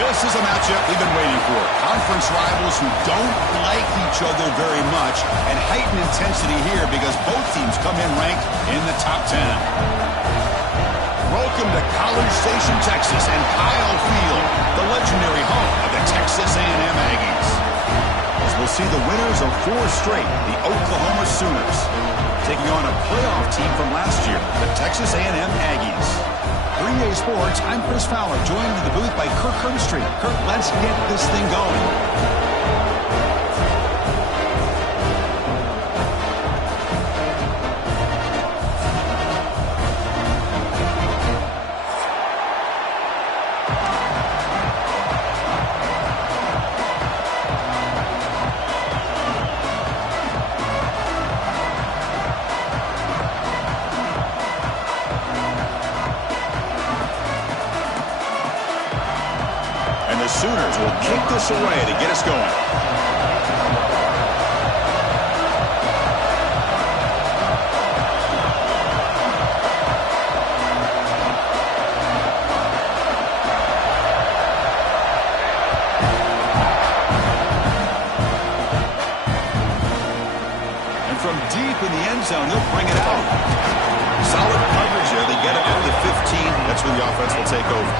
This is a matchup we've been waiting for. Conference rivals who don't like each other very much, and heightened intensity here because both teams come in ranked in the top 10. Welcome to College Station, Texas, and Kyle Field, the legendary home of the Texas A&M Aggies. As we'll see the winners of 4 straight, the Oklahoma Sooners, taking on a playoff team from last year, the Texas A&M Aggies. 3A Sports, I'm Chris Fowler, joined in the booth by Kirk Herbstreit. Kirk, let's get this thing going. Sooners will kick this away to get us going. And from deep in the end zone, he'll bring it out. Solid coverage there. They get it at the 15. That's where the offense will take over.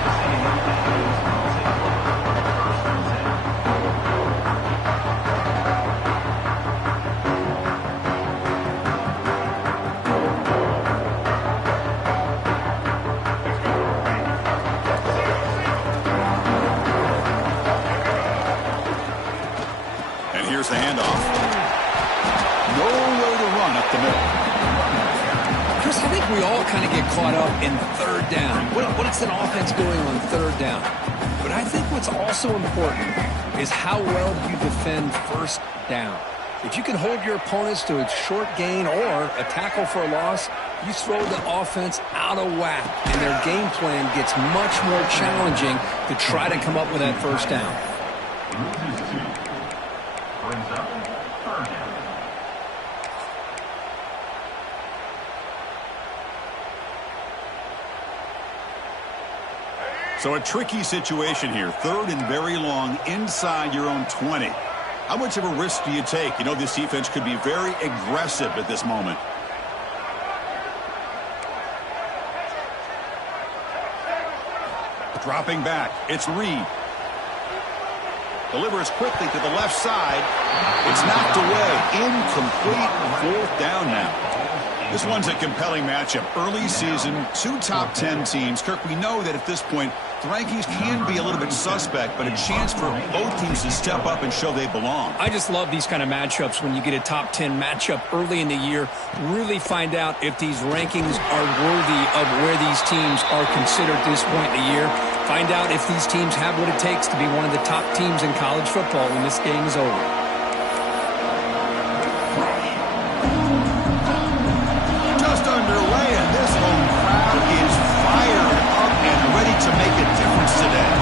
Here's the handoff. Nowhere to run up the middle. Chris, I think we all kind of get caught up in third down. What is an offense doing on third down? But I think what's also important is how well you defend first down. If you can hold your opponents to a short gain or a tackle for a loss, you throw the offense out of whack, and their game plan gets much more challenging to try to come up with that first down. So a tricky situation here. 3rd and very long inside your own 20. How much of a risk do you take? You know this defense could be very aggressive at this moment. Dropping back. It's Reed. Delivers quickly to the left side. It's knocked away. Incomplete. 4th down now. This one's a compelling matchup. Early season, 2 top 10 teams. Kirk, we know that at this point, the rankings can be a little bit suspect, but a chance for both teams to step up and show they belong. I just love these kind of matchups when you get a top 10 matchup early in the year. Really find out if these rankings are worthy of where these teams are considered at this point in the year. Find out if these teams have what it takes to be one of the top teams in college football when this game is over. To make a difference today.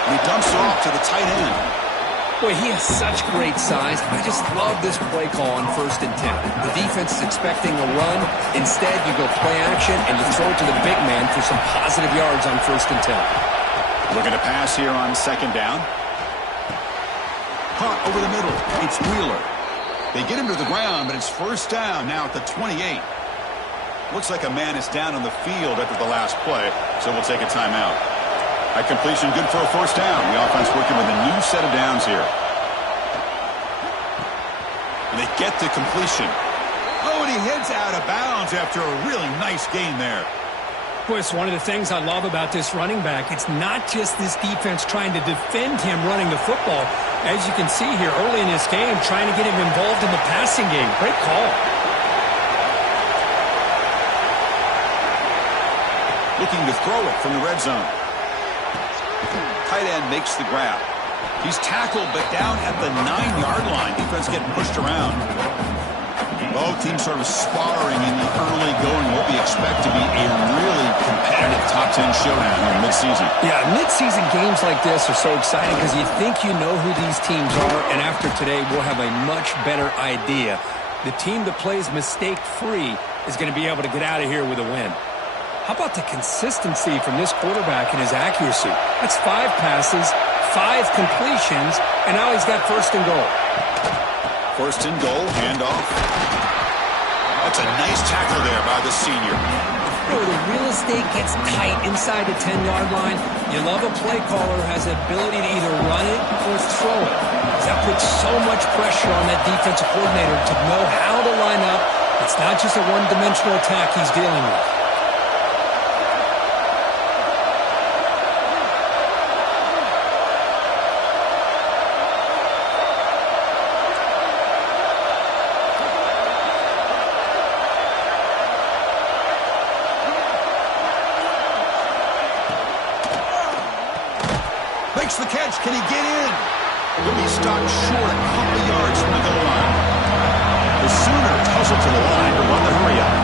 And he dumps it off to the tight end. Boy, he has such great size. I just love this play call on 1st and 10. The defense is expecting a run. Instead, you go play action and you throw it to the big man for some positive yards on 1st and 10. Looking to pass here on 2nd down. Caught over the middle. It's Wheeler. They get him to the ground, but it's 1st down now at the 28. Looks like a man is down on the field after the last play, so we'll take a timeout. That completion good for a 1st down. The offense working with a new set of downs here. And they get the completion. Oh, and he heads out of bounds after a really nice gain there. Boy, it's one of the things I love about this running back. It's not just this defense trying to defend him running the football. As you can see here early in this game, trying to get him involved in the passing game. Great call. Looking to throw it from the red zone. Tight end makes the grab. He's tackled, but down at the 9-yard line. Defense getting pushed around. Both teams sort of sparring in the early going. What we expect to be a really competitive top 10 showdown here mid-season. Yeah, mid-season games like this are so exciting because you think you know who these teams are, and after today, we'll have a much better idea. The team that plays mistake-free is going to be able to get out of here with a win. How about the consistency from this quarterback and his accuracy? That's 5 passes, 5 completions, and now he's got first and goal. First and goal, handoff. That's a nice tackle there by the senior. The real estate gets tight inside the 10-yard line. You love a play caller who has the ability to either run it or throw it. That puts so much pressure on that defensive coordinator to know how to line up. It's not just a one-dimensional attack he's dealing with. Makes the catch. Can he get in? He'll be stopped short a couple yards from the goal line. The Sooners hustle to the line to run the hurry-up.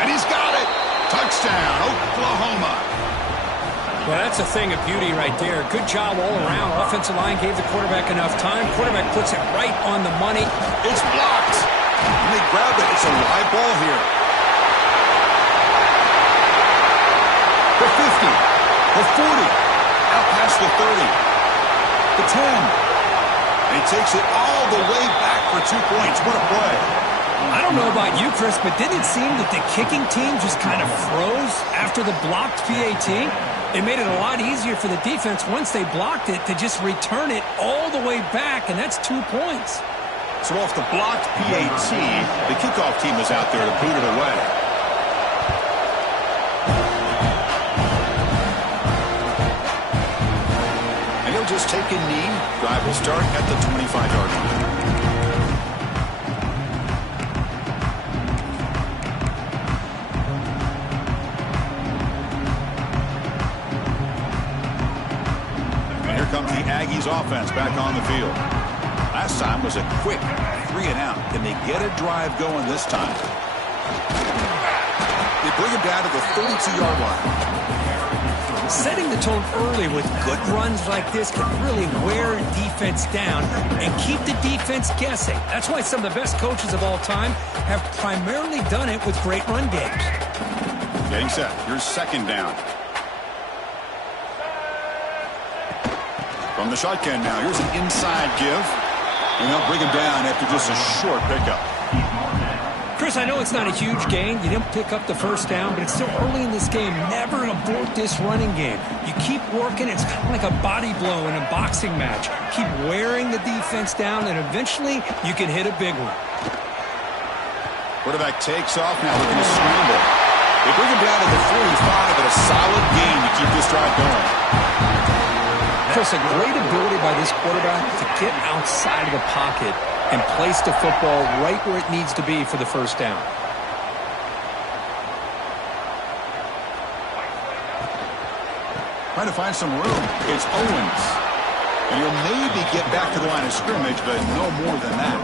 And he's got it. Touchdown, Oklahoma. Well, that's a thing of beauty right there. Good job all around. Offensive line gave the quarterback enough time. Quarterback puts it right on the money. It's blocked. And they grab it. It's a live ball here. The 50. The 40. Out past the 30. The 10. And he takes it all the way back for 2 points. What a play. I don't know about you, Chris, but didn't it seem that the kicking team just kind of froze after the blocked PAT? It made it a lot easier for the defense once they blocked it to just return it all the way back, and that's 2 points. So off the blocked PAT, the kickoff team is out there to boot it away. And he'll just take a knee. Drive will start at the 25-yard line. Comes the Aggies offense back on the field. Last time was a quick 3 and out. Can they get a drive going this time? They bring him down to the 32-yard line. Setting the tone early with good runs like this can really wear a defense down and keep the defense guessing. That's why some of the best coaches of all time have primarily done it with great run games. Getting set. Here's second down. From the shotgun now, here's an inside give. And they'll bring him down after just a short pickup. Chris, I know it's not a huge gain. You didn't pick up the first down, but it's still early in this game. Never abort this running game. You keep working. It's kind of like a body blow in a boxing match. Keep wearing the defense down, and eventually you can hit a big one. Quarterback takes off now, looking to scramble. They bring him down to the 45, but a solid gain to keep this drive going. Chris, a great ability by this quarterback to get outside of the pocket and place the football right where it needs to be for the first down. Trying to find some room. It's Owens. And he'll maybe get back to the line of scrimmage, but no more than that.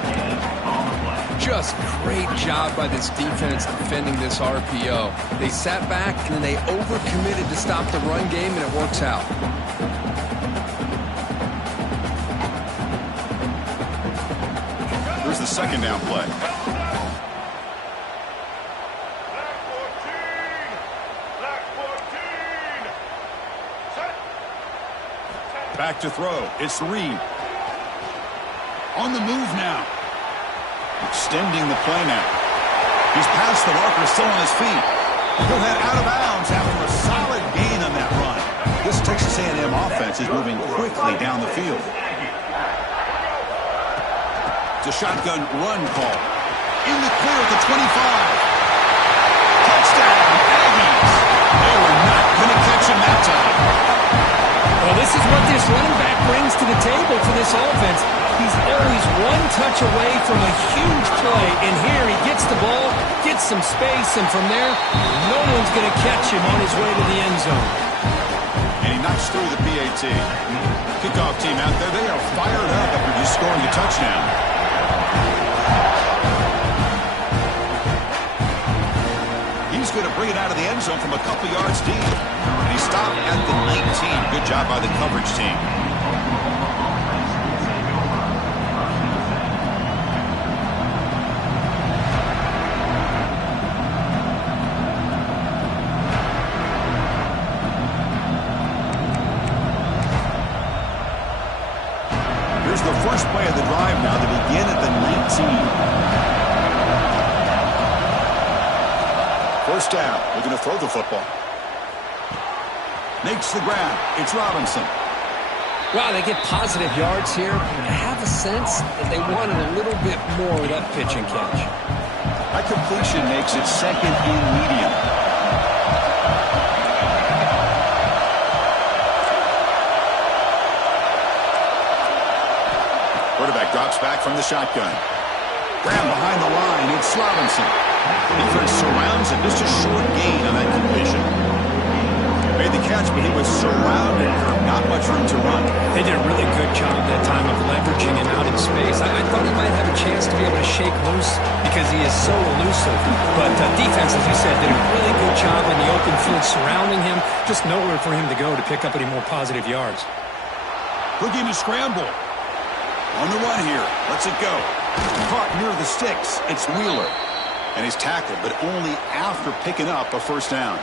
Just great job by this defense defending this RPO. They sat back and then they overcommitted to stop the run game, and it works out. Here's the second down play. Back to throw. It's Reed. On the move now. Extending the play now. He's past the marker, still on his feet. He'll head out of bounds after a solid gain on that run. This Texas A&M offense is moving quickly down the field. It's a shotgun run call. In the clear at the 25. Touchdown, Aggies. They were not going to catch him that time. Well, this is what this running back brings to the table for this offense. He's always one touch away from a huge play, and here he gets the ball, gets some space, and from there, no one's going to catch him on his way to the end zone. And he knocks through the PAT. Kickoff team out there, they are fired up after just scoring a touchdown. bring it out of the end zone from a couple yards deep. And he stopped at the 19. Good job by the coverage team. Here's the first play of the drive now to begin at the 19. First down. We're going to throw the football. Makes the grab. It's Robinson. Wow, they get positive yards here. I have a sense that they wanted a little bit more of that pitch and catch. That completion makes it second and medium. Quarterback drops back from the shotgun. Grab behind the line. It's Robinson. Defense surrounds him. Just a short gain on that completion. Made the catch, but he was surrounded. Not much room to run. They did a really good job that time of leveraging him out in space. I thought he might have a chance to be able to shake loose because he is so elusive. But defense, as you said, did a really good job in the open field surrounding him. Just nowhere for him to go to pick up any more positive yards. Looking to scramble. On the run here. Lets it go. Caught near the sticks. It's Wheeler. And he's tackled, but only after picking up a first down.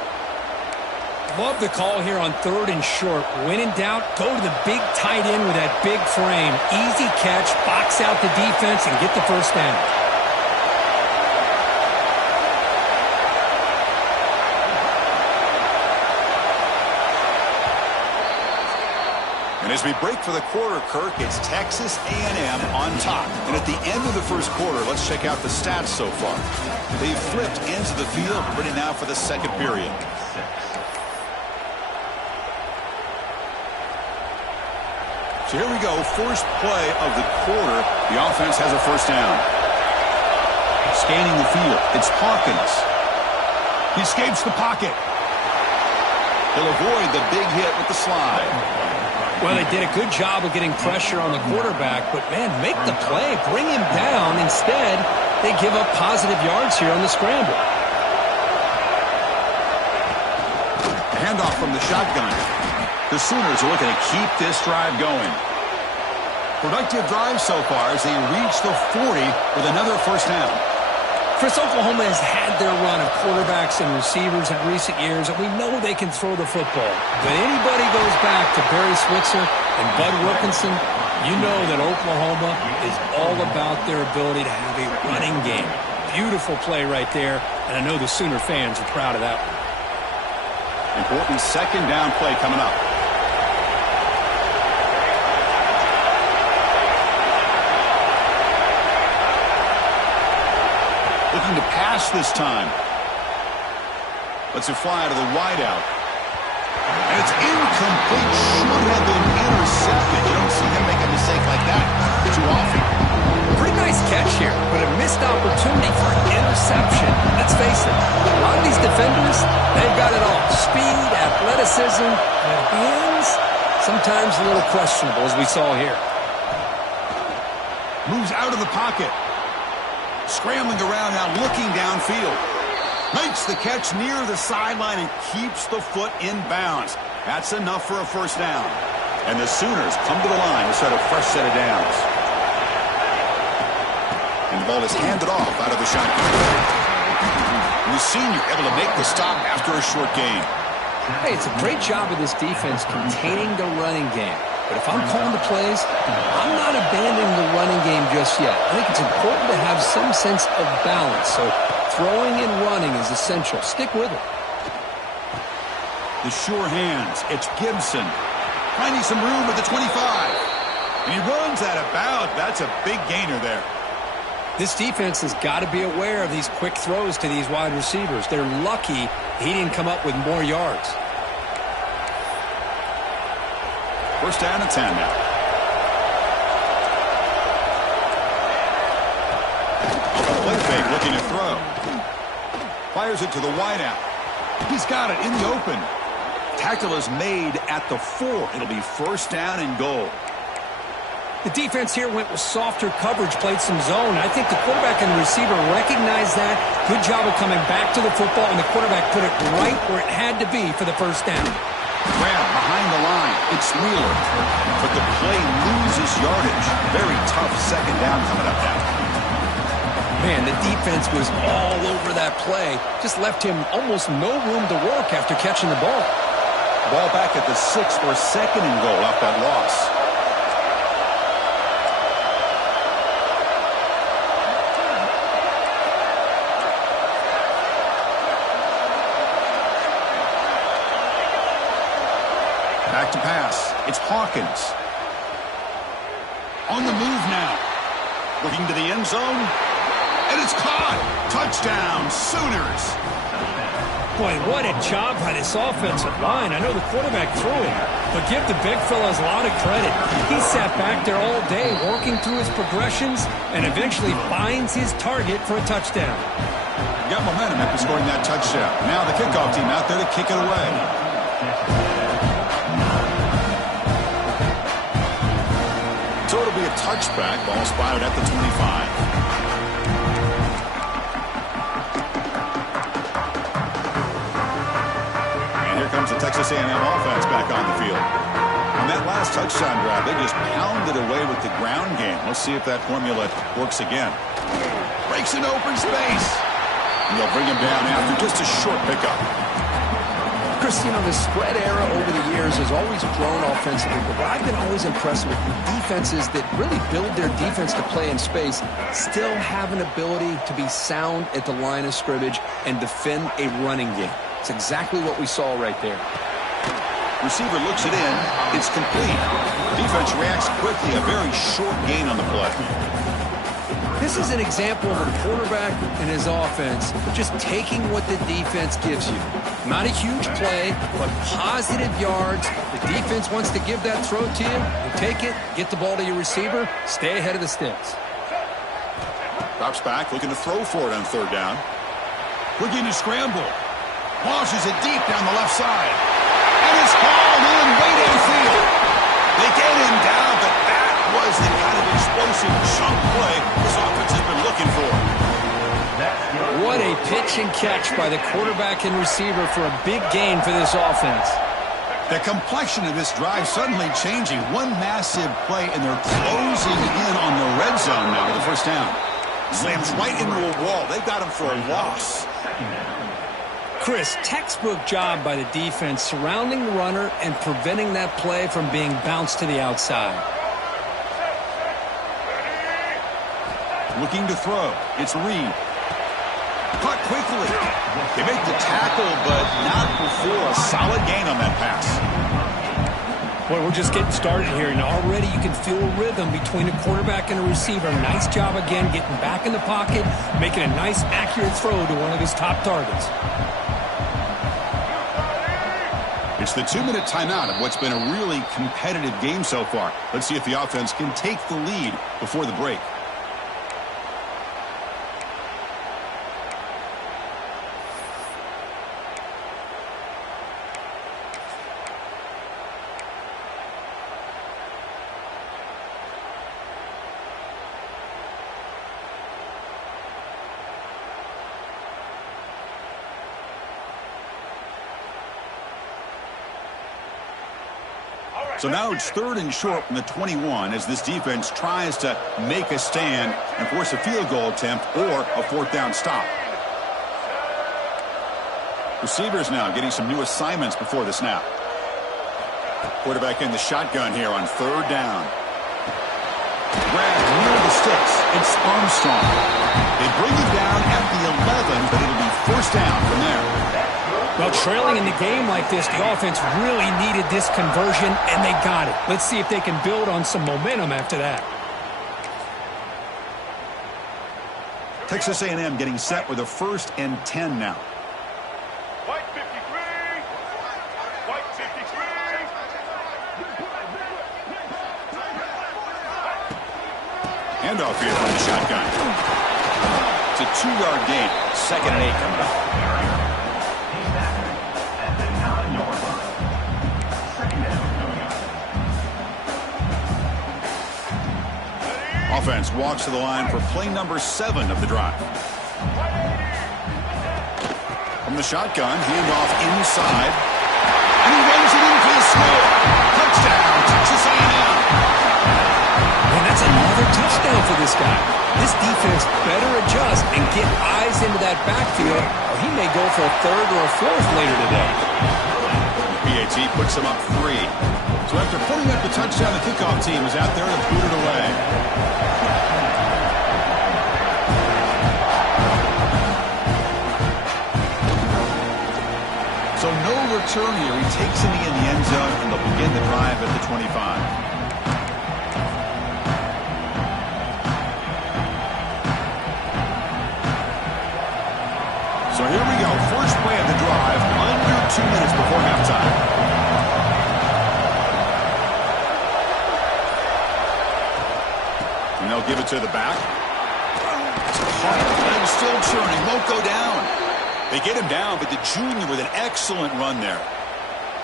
Love the call here on 3rd and short. When in doubt, go to the big tight end with that big frame. Easy catch, box out the defense, and get the first down. And as we break for the quarter, Kirk, it's Texas A&M on top. And at the end of the first quarter, let's check out the stats so far. They've flipped into the field, ready now for the second period. So here we go, first play of the quarter. The offense has a first down. Scanning the field, it's Hawkins. He escapes the pocket. He'll avoid the big hit with the slide. Well, they did a good job of getting pressure on the quarterback, but, man, make the play. Bring him down. Instead, they give up positive yards here on the scramble. Handoff from the shotgun. The Sooners are looking to keep this drive going. Productive drive so far as they reach the 40 with another first down. Chris, Oklahoma has had their run of quarterbacks and receivers in recent years, and we know they can throw the football. But anybody goes back to Barry Switzer and Bud Wilkinson, you know that Oklahoma is all about their ability to have a running game. Beautiful play right there, and I know the Sooner fans are proud of that one. Important second down play coming up. Looking to pass this time. Lets it fly out of the wideout. And it's incomplete. Should have been intercepted. You don't see him make a mistake like that too often. Pretty nice catch here, but a missed opportunity for an interception. Let's face it, a lot of these defenders, they've got it all. Speed, athleticism, their hands, sometimes a little questionable, as we saw here. Moves out of the pocket. Scrambling around now, looking downfield. Makes the catch near the sideline and keeps the foot in bounds. That's enough for a first down. And the Sooners come to the line to set a fresh set of downs. And the ball is handed off out of the shotgun. And the senior able to make the stop after a short gain. Hey, it's a great job of this defense containing the running game. But if I'm calling the plays, I'm not abandoning the running game just yet. I think it's important to have some sense of balance. So throwing and running is essential. Stick with it. The sure hands. It's Gibson. Finding some room at the 25. And he runs out of bounds. That's a big gainer there. This defense has got to be aware of these quick throws to these wide receivers. They're lucky he didn't come up with more yards. First down and 10 now. Play fake, looking to throw. Fires it to the wideout. He's got it in the open. Tackle is made at the 4. It'll be first down and goal. The defense here went with softer coverage, played some zone. I think the quarterback and the receiver recognized that. Good job of coming back to the football, and the quarterback put it right where it had to be for the first down. Grab behind the line. It's Wheeler. But the play loses yardage. Very tough second down coming up now. Man, the defense was all over that play. Just left him almost no room to work after catching the ball. Ball back at the 6 for second and goal off that loss. Back to pass. It's Hawkins. On the move now. Looking to the end zone. And it's caught. Touchdown, Sooners. Boy, what a job by this offensive line. I know the quarterback threw it, but give the big fellas a lot of credit. He sat back there all day working through his progressions and eventually finds his target for a touchdown. Got momentum after scoring that touchdown. Now the kickoff team out there to kick it away. So it'll be a touchback. Ball spotted at the 25. Comes the Texas A&M offense back on the field. On that last touchdown drive, they just pounded away with the ground game. Let's see if that formula works again. Breaks an open space. And they'll bring him down after just a short pickup. Chris, you know, the spread era over the years has always grown offensively, but what I've been always impressed with defenses that really build their defense to play in space still have an ability to be sound at the line of scrimmage and defend a running game. It's exactly what we saw right there. Receiver looks it in. It's complete. Defense reacts quickly. A very short gain on the play. This is an example of a quarterback and his offense just taking what the defense gives you. Not a huge play, but positive yards. The defense wants to give that throw to you. You take it, get the ball to your receiver, stay ahead of the sticks. Drops back, looking to throw for it on third down. Looking to scramble. Launches it deep down the left side. And it's hauled in way downfield. They get him down, but that was the kind of explosive chunk play this offense has been looking for. What a pitch and catch by the quarterback and receiver for a big gain for this offense. The complexion of this drive suddenly changing. One massive play, and they're closing in on the red zone now with the first down. Slams right into a wall. They've got him for a loss. Chris, textbook job by the defense surrounding the runner and preventing that play from being bounced to the outside. Looking to throw. It's Reed. Caught quickly. They make the tackle, but not before a solid gain on that pass. Boy, we're just getting started here, and already you can feel a rhythm between a quarterback and a receiver. Nice job again getting back in the pocket, making a nice, accurate throw to one of his top targets. It's the 2-minute timeout of what's been a really competitive game so far. Let's see if the offense can take the lead before the break. So now it's third and short from the 21 as this defense tries to make a stand and force a field goal attempt or a fourth down stop. Receivers now getting some new assignments before the snap. Quarterback in the shotgun here on third down. Grabbed near the sticks. It's Armstrong. They bring him down at the 11, but it'll be first down from there. Well, trailing in the game like this, the offense really needed this conversion, and they got it. Let's see if they can build on some momentum after that. Texas A&M getting set with a 1st and 10 now. White 53. White 53. Handoff here from the shotgun. It's a 2-yard gain. 2nd and 8 coming up. Offense walks to the line for play number 7 of the drive. From the shotgun, handoff inside. And he runs it in for the score. Touchdown, Texas A&M. And that's another touchdown for this guy. This defense better adjust and get eyes into that backfield, or he may go for a 3rd or a 4th later today. PAT puts him up 3. So after putting up the touchdown, the kickoff team is out there to boot it away. So no return here. He takes it in the end zone, and they'll begin the drive at the 25. So here we go. First play of the drive, under 2 minutes before halftime. And they'll give it to the back. It's caught. And still churning. Won't go down. They get him down, but the junior with an excellent run there.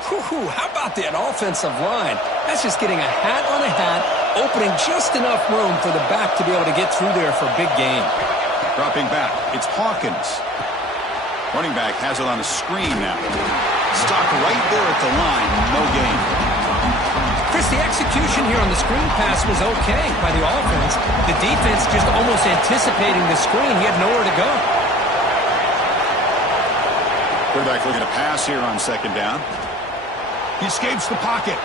Whew, how about that offensive line? That's just getting a hat on a hat, opening just enough room for the back to be able to get through there for a big gain. Dropping back, it's Hawkins. Running back has it on a screen now. Stopped right there at the line, no gain. Chris, the execution here on the screen pass was okay by the offense. The defense just almost anticipating the screen. He had nowhere to go. Quarterback looking to pass here on 2nd down. He escapes the pocket.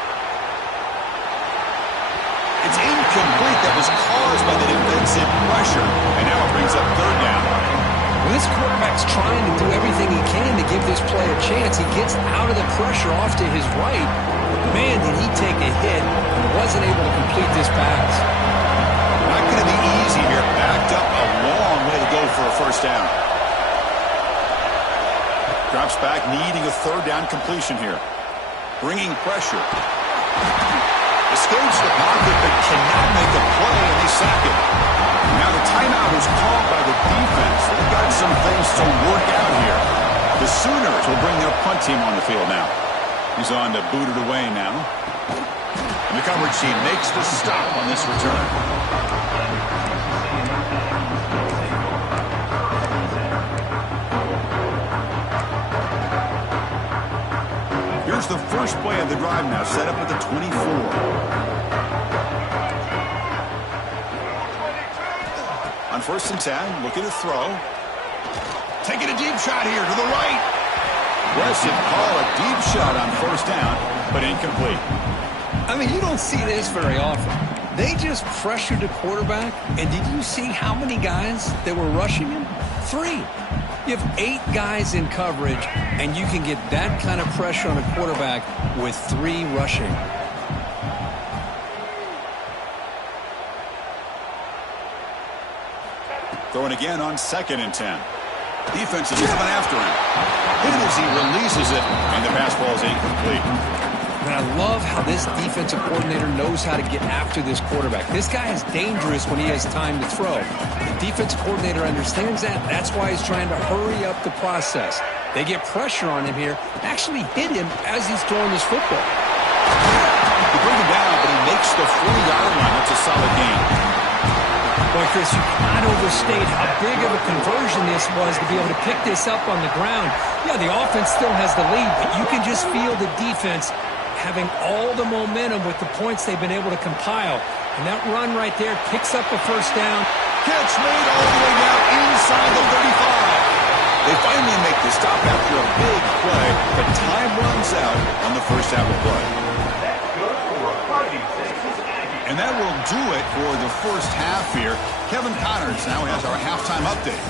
It's incomplete. That was caused by the defensive pressure. And now it brings up 3rd down. Well, this quarterback's trying to do everything he can to give this play a chance. He gets out of the pressure off to his right. Man, did he take a hit and wasn't able to complete this pass. Not going to be easy here. Backed up a long way to go for a 1st down. Drops back, needing a 3rd down completion here. Bringing pressure. Escapes the pocket, but cannot make a play, and they sack it. Now the timeout is called by the defense. They've got some things to work out here. The Sooners will bring their punt team on the field now. He's on to boot it away now. And the coverage team makes the stop on this return. Here's the first play of the drive now, set up at the 24. On 1st and 10, looking to throw. Taking a deep shot here to the right. Aggressive call, a deep shot on 1st down, but incomplete. I mean, you don't see this very often. They just pressured the quarterback, and did you see how many guys that were rushing him? 3. You have 8 guys in coverage, and you can get that kind of pressure on a quarterback with 3 rushing. Throwing again on 2nd and 10. Defense is coming after him. Hit as he releases it, and the pass ball is incomplete. And I love how this defensive coordinator knows how to get after this quarterback. This guy is dangerous when he has time to throw. The defensive coordinator understands that. That's why he's trying to hurry up the process. They get pressure on him here, actually hit him as he's throwing this football. They bring him down, but he makes the 40-yard line. That's a solid game. Boy, Chris, you cannot overstate how big of a conversion this was to be able to pick this up on the ground. Yeah, the offense still has the lead, but you can just feel the defense having all the momentum with the points they've been able to compile. And that run right there picks up a 1st down. Catch made all the way down inside the 35. They finally make the stop after a big play, but time runs out on the 1st half of play. And that will do it for the 1st half here. Kevin Connors now has our halftime update.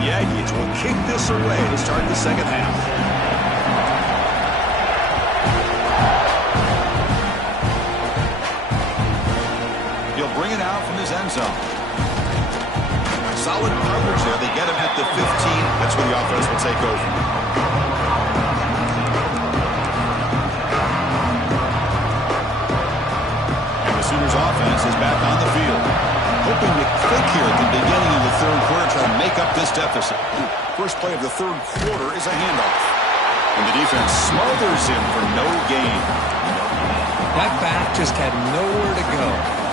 The Aggies will kick this away to start the 2nd half. He'll bring it out from his end zone. Solid coverage there. They get him at the 15. That's where the offense will take over. And the Sooners offense is back on the field. Hoping to click here at the beginning up this deficit. First play of the third quarter is a handoff. And the defense smothers him for no gain. That back just had nowhere to go.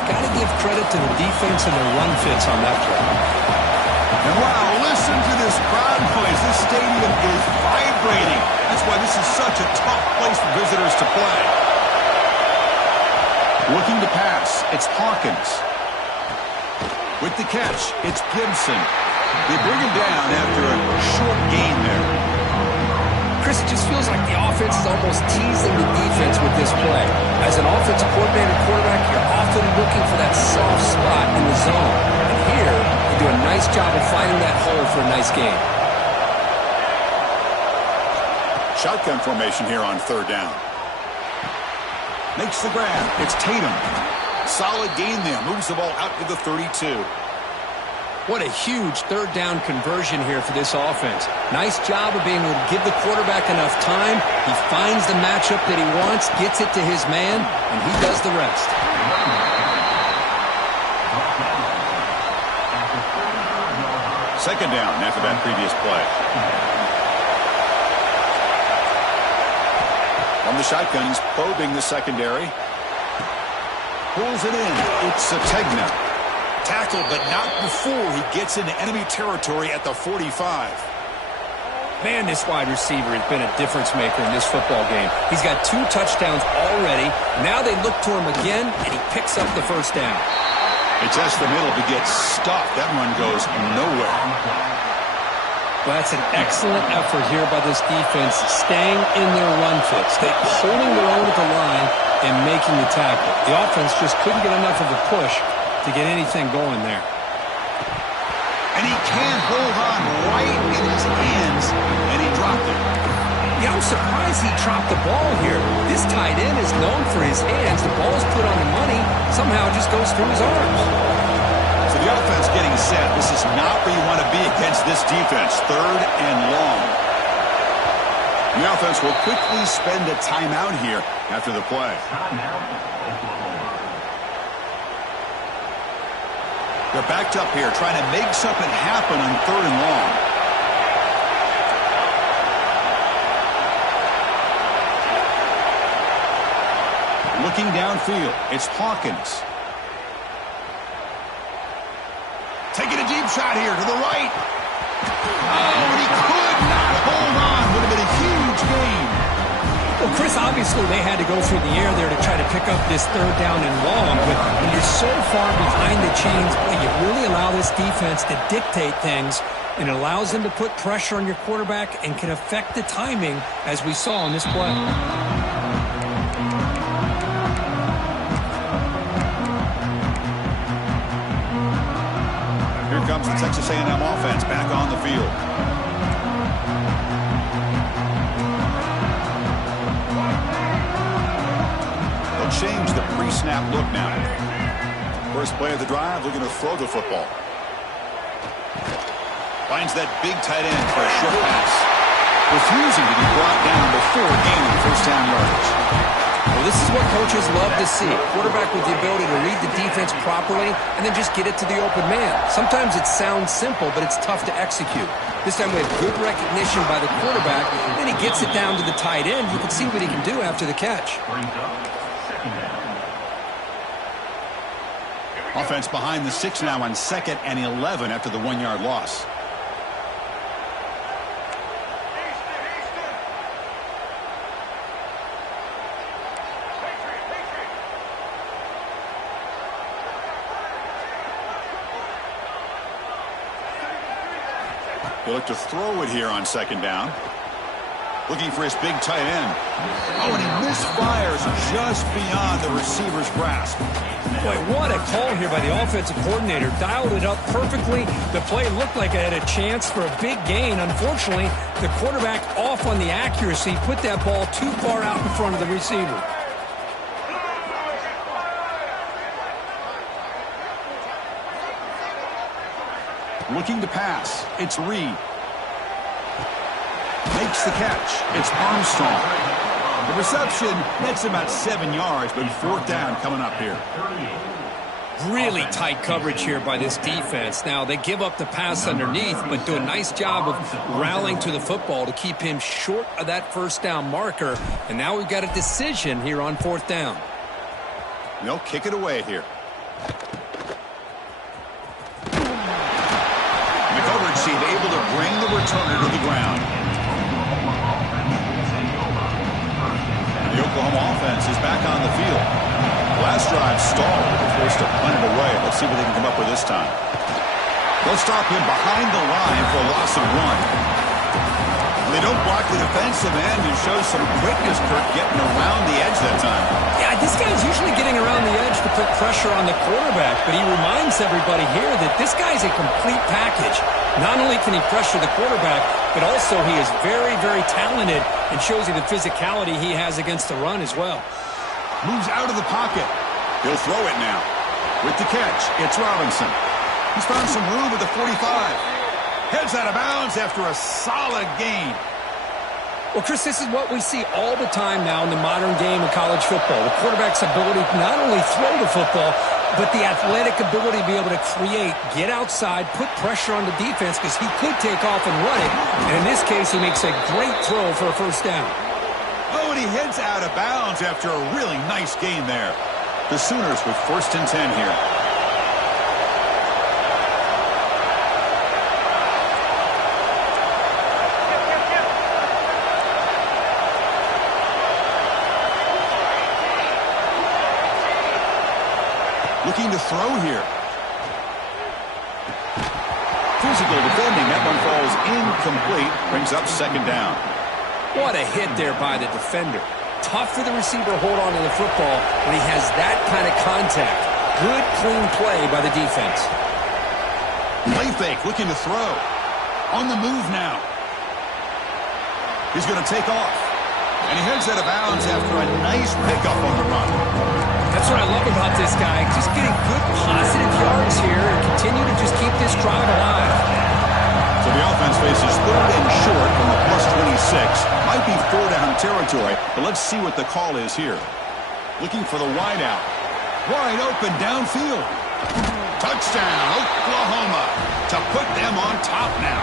Got to give credit to the defense and their run fits on that play. And wow, listen to this crowd noise. This stadium is vibrating. That's why this is such a tough place for visitors to play. Looking to pass, it's Hawkins. With the catch, it's Gibson. They bring him down after a short gain there. Chris, it just feels like the offense is almost teasing the defense with this play. As an offensive coordinator quarterback, you're often looking for that soft spot in the zone. And here, you do a nice job of finding that hole for a nice gain. Shotgun formation here on third down. Makes the grab. It's Tatum. Solid gain there. Moves the ball out to the 32. What a huge third down conversion here for this offense. Nice job of being able to give the quarterback enough time. He finds the matchup that he wants, gets it to his man, and he does the rest. Second down after that previous play. On the shotgun, he's probing the secondary. Pulls it in. It's Sategna. Tackled, but not before he gets into enemy territory at the 45. Man, this wide receiver has been a difference maker in this football game. He's got 2 touchdowns already. Now they look to him again, and he picks up the first down. It's just the middle to get stuffed. That run goes nowhere. Well, that's an excellent effort here by this defense, staying in their run fits. They're holding their own at the line and making the tackle. The offense just couldn't get enough of a push to get anything going there. And he can't hold on right in his hands, and he dropped it. Yeah, I'm surprised he dropped the ball here. This tight end is known for his hands. The ball's put on the money. Somehow it just goes through his arms. So the offense getting set. This is not where you want to be against this defense. Third and long. The offense will quickly spend a timeout here after the play. They're backed up here, trying to make something happen on third and long. Looking downfield, it's Hawkins. Taking a deep shot here to the right. Oh, and he could not hold on. Would have been a huge gain. Well, Chris, obviously they had to go through the air there to try to pick up this third down and long, but when you're so far behind the chains, you really allow this defense to dictate things, and it allows them to put pressure on your quarterback and can affect the timing, as we saw in this play. Here comes the Texas A&M offense back on the field. Change the pre-snap look now. First play of the drive, looking to throw the football. Finds that big tight end for a short pass. Refusing to be brought down before gaining first down yardage. Well, this is what coaches love to see. Quarterback with the ability to read the defense properly and then just get it to the open man. Sometimes it sounds simple, but it's tough to execute. This time we have good recognition by the quarterback. Then he gets it down to the tight end. You can see what he can do after the catch. Offense behind the 6 now on 2nd and 11 after the 1-yard loss. He'll look to throw it here on 2nd down. Looking for his big tight end. Oh, and he misfires just beyond the receiver's grasp. Boy, what a call here by the offensive coordinator. Dialed it up perfectly. The play looked like it had a chance for a big gain. Unfortunately, the quarterback off on the accuracy, put that ball too far out in front of the receiver. Looking to pass. It's Reed. Makes the catch. It's Armstrong. The reception nets about 7 yards, but 4th down coming up here. Really tight coverage here by this defense. Now, they give up the pass underneath, but do a nice job of rallying to the football to keep him short of that first down marker. And now we've got a decision here on 4th down. They'll kick it away here. The coverage team able to bring the returner to the ground. The Oklahoma offense is back on the field. Last drive stalled. They're forced to punt it away. Let's see what they can come up with this time. They'll stop him behind the line for a loss of 1. They don't block the defensive end and show some quickness, Kirk, getting around the edge that time. Yeah, this guy's usually getting around the edge to put pressure on the quarterback, but he reminds everybody here that this guy's a complete package. Not only can he pressure the quarterback, but also he is very, very talented and shows you the physicality he has against the run as well. Moves out of the pocket. He'll throw it now. With the catch, it's Robinson. He's found some room at the 45. Heads out of bounds after a solid gain. Well, Chris, this is what we see all the time now in the modern game of college football. The quarterback's ability to not only throw the football, but the athletic ability to be able to create, get outside, put pressure on the defense because he could take off and run it. And in this case, he makes a great throw for a first down. Oh, and he heads out of bounds after a really nice gain there. The Sooners with 1st and 10 here. Looking to throw here. Physical defending. That one falls incomplete. Brings up 2nd down. What a hit there by the defender. Tough for the receiver to hold on to the football when he has that kind of contact. Good, clean play by the defense. Play fake, looking to throw. On the move now. He's going to take off. And he heads out of bounds after a nice pickup on the run. That's what I love about this guy. Just getting good, positive yards here and continue to just keep this drive alive. So the offense faces 3rd and short from the plus 26. Might be 4-down territory, but let's see what the call is here. Looking for the wide out. Wide open downfield. Touchdown, Oklahoma, to put them on top now.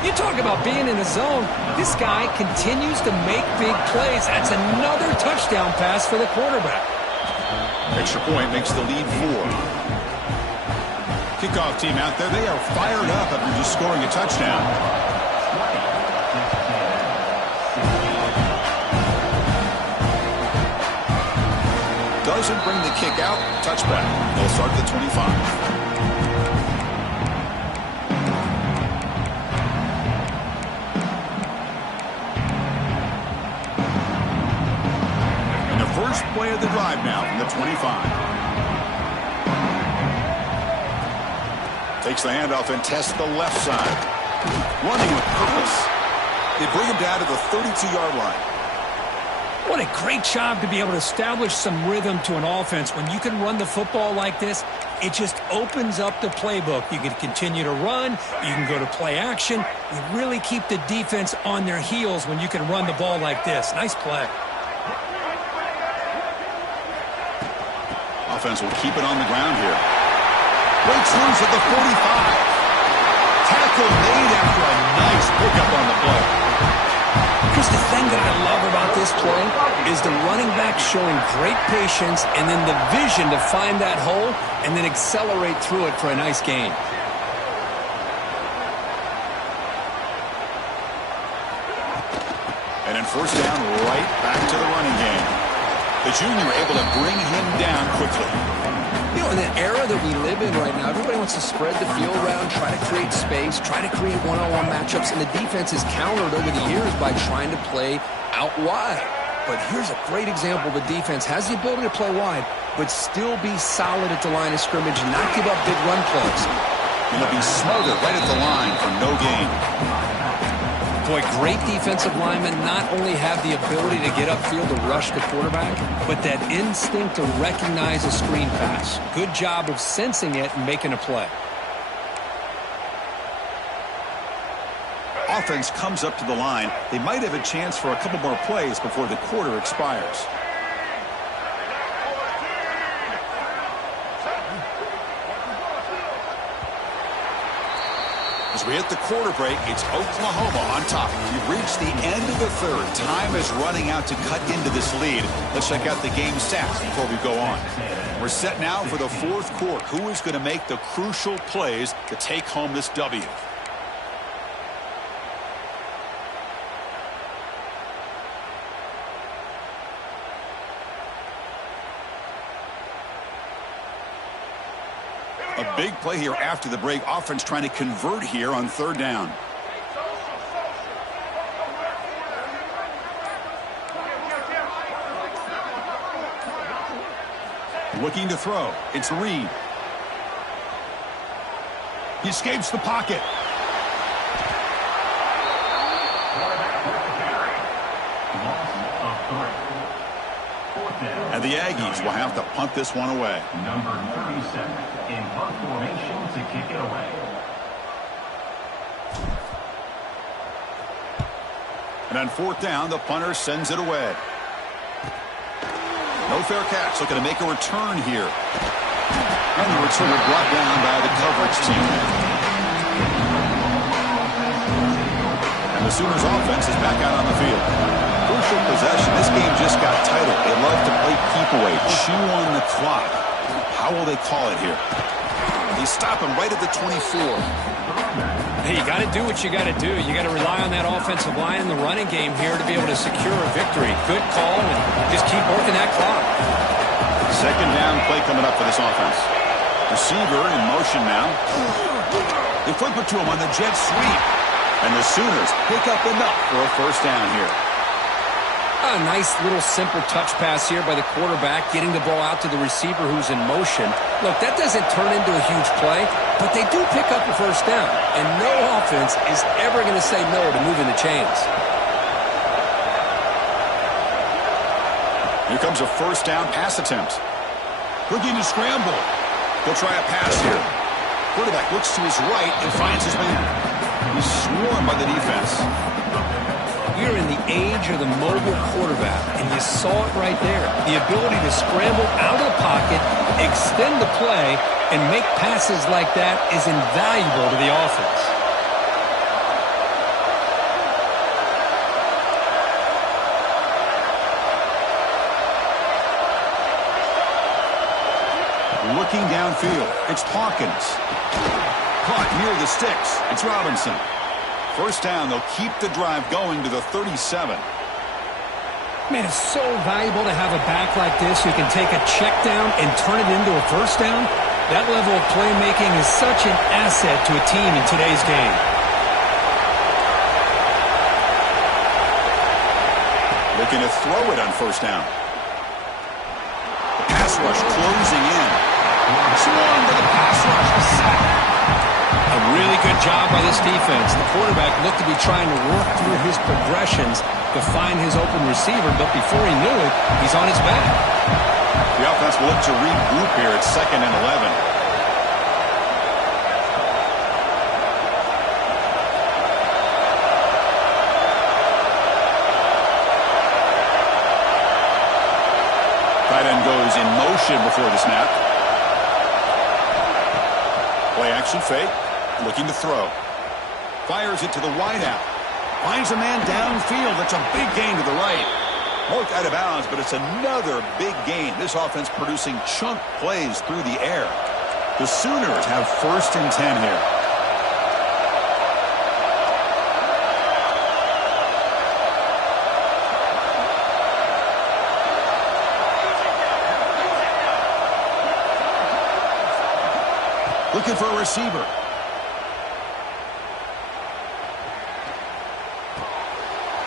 You talk about being in the zone. This guy continues to make big plays. That's another touchdown pass for the quarterback. Extra point makes the lead 4. Kickoff team out there, they are fired up after just scoring a touchdown. Doesn't bring the kick out. Touchback. They'll start at the 25. And the first play of the drive now from the 25. Takes the handoff and tests the left side. Running with purpose. They bring him down to the 32-yard line. What a great job to be able to establish some rhythm to an offense. When you can run the football like this, it just opens up the playbook. You can continue to run. You can go to play action. You really keep the defense on their heels when you can run the ball like this. Nice play. Offense will keep it on the ground here. Breaks loose at the 45. Tackle made after a nice pickup on the play. Chris, the thing that I love about this play is the running back showing great patience and then the vision to find that hole and then accelerate through it for a nice gain. And then first down, right back to the running game. The junior able to bring him down quickly. You know, in the era that we live in right now, everybody wants to spread the field around, try to create space, try to create one-on-one matchups, and the defense is countered over the years by trying to play out wide. But here's a great example. The defense has the ability to play wide, but still be solid at the line of scrimmage and not give up big run plays. Going to be smothered right at the line for no gain. Boy, great defensive linemen not only have the ability to get upfield to rush the quarterback, but that instinct to recognize a screen pass. Good job of sensing it and making a play. Offense comes up to the line. They might have a chance for a couple more plays before the quarter expires. we hit the quarter break, it's Oklahoma on top. We've reached the end of the third. Time is running out to cut into this lead. Let's check out the game stats before we go on. We're set now for the fourth quarter. Who is going to make the crucial plays to take home this W? A big play here after the break. Offense trying to convert here on third down. Looking to throw. It's Reed. He escapes the pocket. And the Aggies will have to punt this one away. Number 37 in punt formation to kick it away. And on fourth down, the punter sends it away. No fair catch. Looking to make a return here. And the return brought down by the coverage team. And the Sooners offense is back out on the field. Crucial possession. This game just got tighter. They love to play keep away, chew on the clock. How will they call it here? They stop him right at the 24. Hey, you got to do what you got to do. You got to rely on that offensive line in the running game here to be able to secure a victory. Good call, and just keep working that clock. Second down play coming up for this offense. Receiver in motion now. They flip it to him on the jet sweep. And the Sooners pick up enough for a first down here. A nice little simple touch pass here by the quarterback, getting the ball out to the receiver who's in motion. Look, that doesn't turn into a huge play, but they do pick up a first down. And no offense is ever going to say no to moving the chains. Here comes a first down pass attempt. Looking to scramble. He'll try a pass here. Quarterback looks to his right and finds his man. He's swarmed by the defense. We're in the age of the mobile quarterback, and you saw it right there. The ability to scramble out of the pocket, extend the play, and make passes like that is invaluable to the offense. Looking downfield, it's Hawkins. Caught near the sticks, it's Robinson. First down, they'll keep the drive going to the 37. Man, it's so valuable to have a back like this who can take a check down and turn it into a first down. That level of playmaking is such an asset to a team in today's game. Looking to throw it on first down. The pass rush closing in. Swung to the pass rush, a sack. A really good job by this defense. The quarterback looked to be trying to work through his progressions to find his open receiver, but before he knew it, he's on his back. The offense will look to regroup here at 2nd and 11. Tight end goes in motion before the snap. Play action fake. Looking to throw. Fires it to the wideout. Finds a man downfield. That's a big gain to the right. Marked out of bounds, but it's another big gain. This offense producing chunk plays through the air. The Sooners have 1st and 10 here. Looking for a receiver.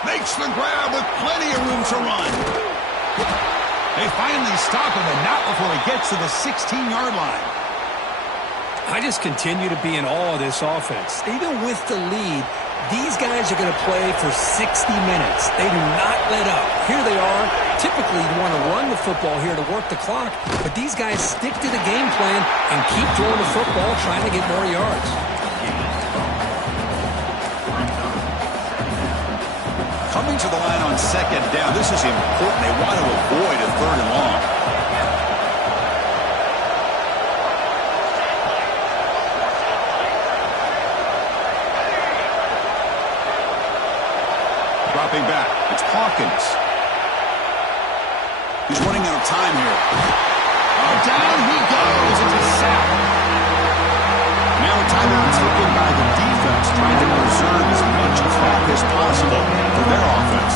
Makes the grab with plenty of room to run. They finally stop him, and not before he gets to the 16-yard line. I just continue to be in awe of this offense. Even with the lead, these guys are going to play for 60 minutes. They do not let up. Here they are. Typically, you want to run the football here to work the clock, but these guys stick to the game plan and keep throwing the football, trying to get more yards. Coming to the line on 2nd down. This is important. They want to avoid a 3rd and long. Stepping back, it's Hawkins. He's running out of time here. Oh, down he goes. It's a sack. Now a timeout taken by the defense, trying to preserve as much clock as possible for their offense.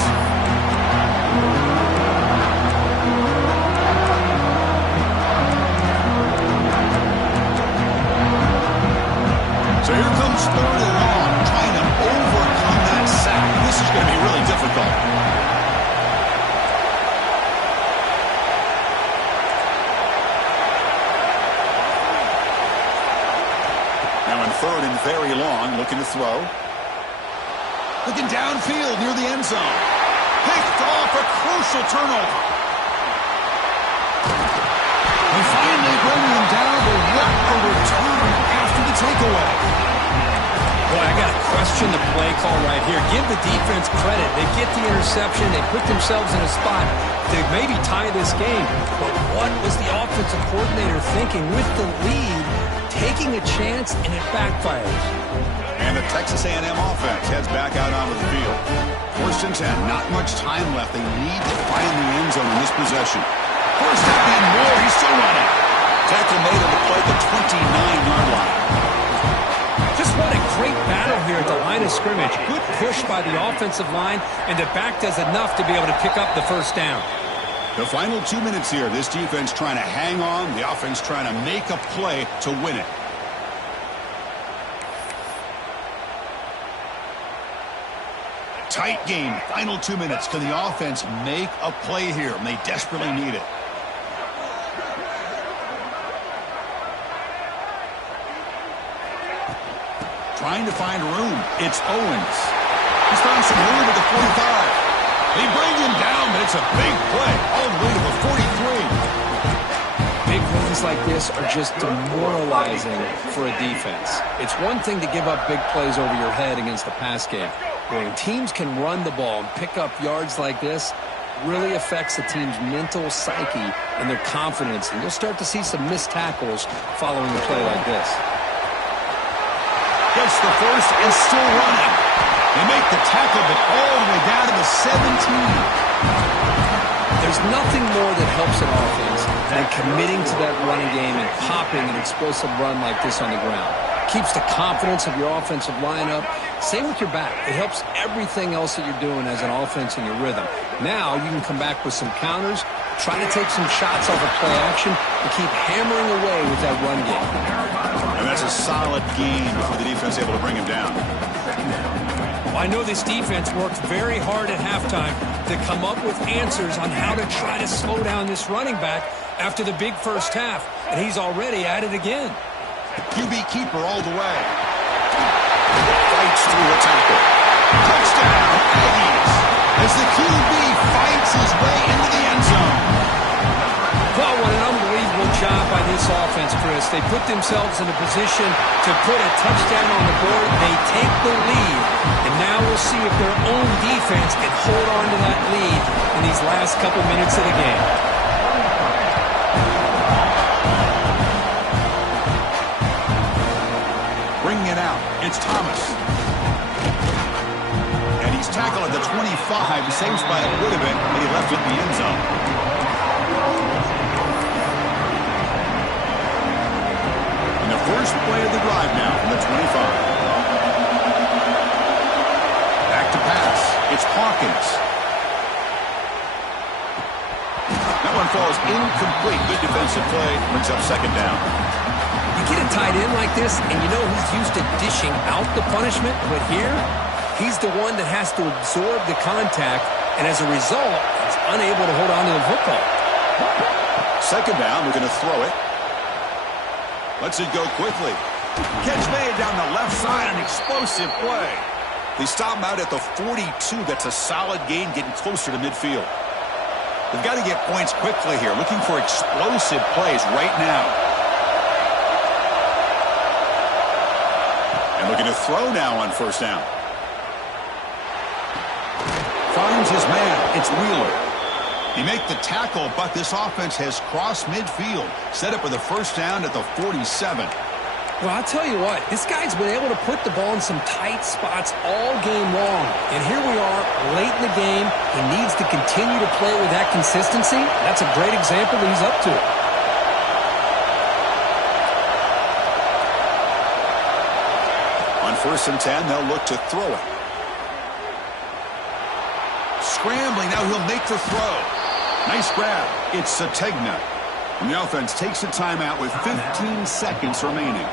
So here comes 3rd and long, trying to overcome that sack. This is going to be really difficult. Now in 3rd and very long, looking to throw. Looking downfield near the end zone. Picked off, a crucial turnover. And finally bringing him down, but what a return after the takeaway. Boy, I got to question the play call right here. Give the defense credit. They get the interception. They put themselves in a spot to maybe tie this game. But what was the offensive coordinator thinking with the lead, taking a chance, and it backfires? And the Texas A&M offense heads back out onto the field. 1st and 10, not much time left. They need to find the end zone in this possession. 1st down and more, he's still running. Tackle made on the play at the 29-yard line. Just what a great battle here at the line of scrimmage. Good push by the offensive line, and the back does enough to be able to pick up the 1st down. The final 2 minutes here, this defense trying to hang on, the offense trying to make a play to win it. Tight game, final 2 minutes. Can the offense make a play here? And they desperately need it. Trying to find room. It's Owens. He's found some room at the 45. They bring him down, but it's a big play all the way to the 43. Big runs like this are just demoralizing for a defense. It's one thing to give up big plays over your head against the pass game. When teams can run the ball and pick up yards like this, really affects the team's mental psyche and their confidence. And you'll start to see some missed tackles following a play like this. Gets the 1st and still running. They make the tackle, but all the way down to the 17. There's nothing more that helps an offense than committing to that running game and popping an explosive run like this on the ground. Keeps the confidence of your offensive lineup. Same with your back. It helps everything else that you're doing as an offense in your rhythm. Now you can come back with some counters, try to take some shots off of play action, and keep hammering away with that run game. And that's a solid game for the defense able to bring him down. Well, I know this defense worked very hard at halftime to come up with answers on how to try to slow down this running back after the big 1st half, and he's already at it again. QB keeper all the way. Fights through a tackle. Touchdown, Aggies, as the QB fights his way into the end zone. Well, what an unbelievable job by this offense, Chris. They put themselves in a position to put a touchdown on the board. They take the lead, and now we'll see if their own defense can hold on to that lead in these last couple minutes of the game. Bringing it out, it's Thomas. And he's tackled at the 25. Same spot it would have been, and he left it in the end zone. And the first play of the drive now from the 25. Back to pass. It's Hawkins. That one falls incomplete. Good defensive play. Brings up 2nd down. You get a tight end like this, and you know he's used to dishing out the punishment, but here, he's the one that has to absorb the contact, and as a result, he's unable to hold on to the football. 2nd down, we're going to throw it. Lets it go quickly. Catch made down the left side, an explosive play. They stop him out at the 42. That's a solid gain, getting closer to midfield. They've got to get points quickly here, looking for explosive plays right now. And looking to throw now on 1st down. Finds his man. It's Wheeler. He make the tackle, but this offense has crossed midfield. Set up with a 1st down at the 47. Well, I'll tell you what, this guy's been able to put the ball in some tight spots all game long. And here we are late in the game. He needs to continue to play with that consistency. That's a great example that he's up to. On 1st and 10, they'll look to throw it. Scrambling, now he'll make the throw. Nice grab. It's Sategna. And the offense takes a timeout with 15 seconds remaining.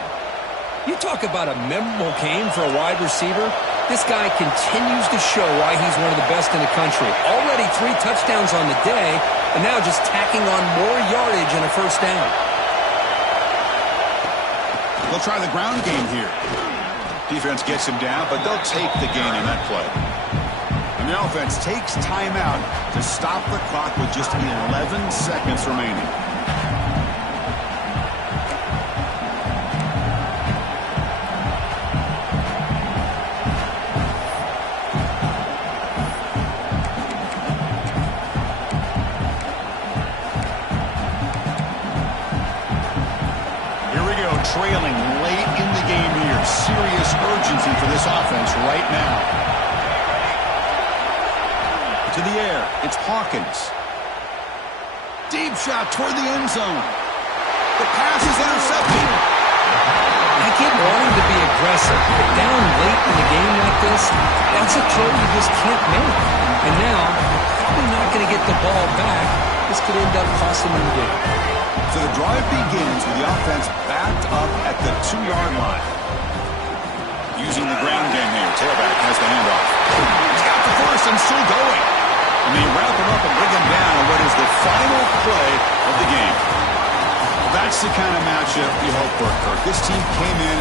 You talk about a memorable game for a wide receiver. This guy continues to show why he's one of the best in the country. Already 3 touchdowns on the day, and now just tacking on more yardage and a first down. They'll try the ground game here. Defense gets him down, but they'll take the gain in that play. And the offense takes timeout to stop the clock with just 11 seconds remaining. Trailing late in the game here. Serious urgency for this offense right now. To the air. It's Hawkins. Deep shot toward the end zone. The pass is intercepted. I get wanting to be aggressive, but down late in the game like this, that's a throw you just can't make. And now, probably not going to get the ball back. This could end up costing them the game. So the drive begins with the offense backed up at the 2-yard line. Using the ground game here. Tailback has the handoff. He's got the first and still going. And they wrap him up and bring him down on what is the final play of the game. Well, that's the kind of matchup you hope for, Kirk. This team came in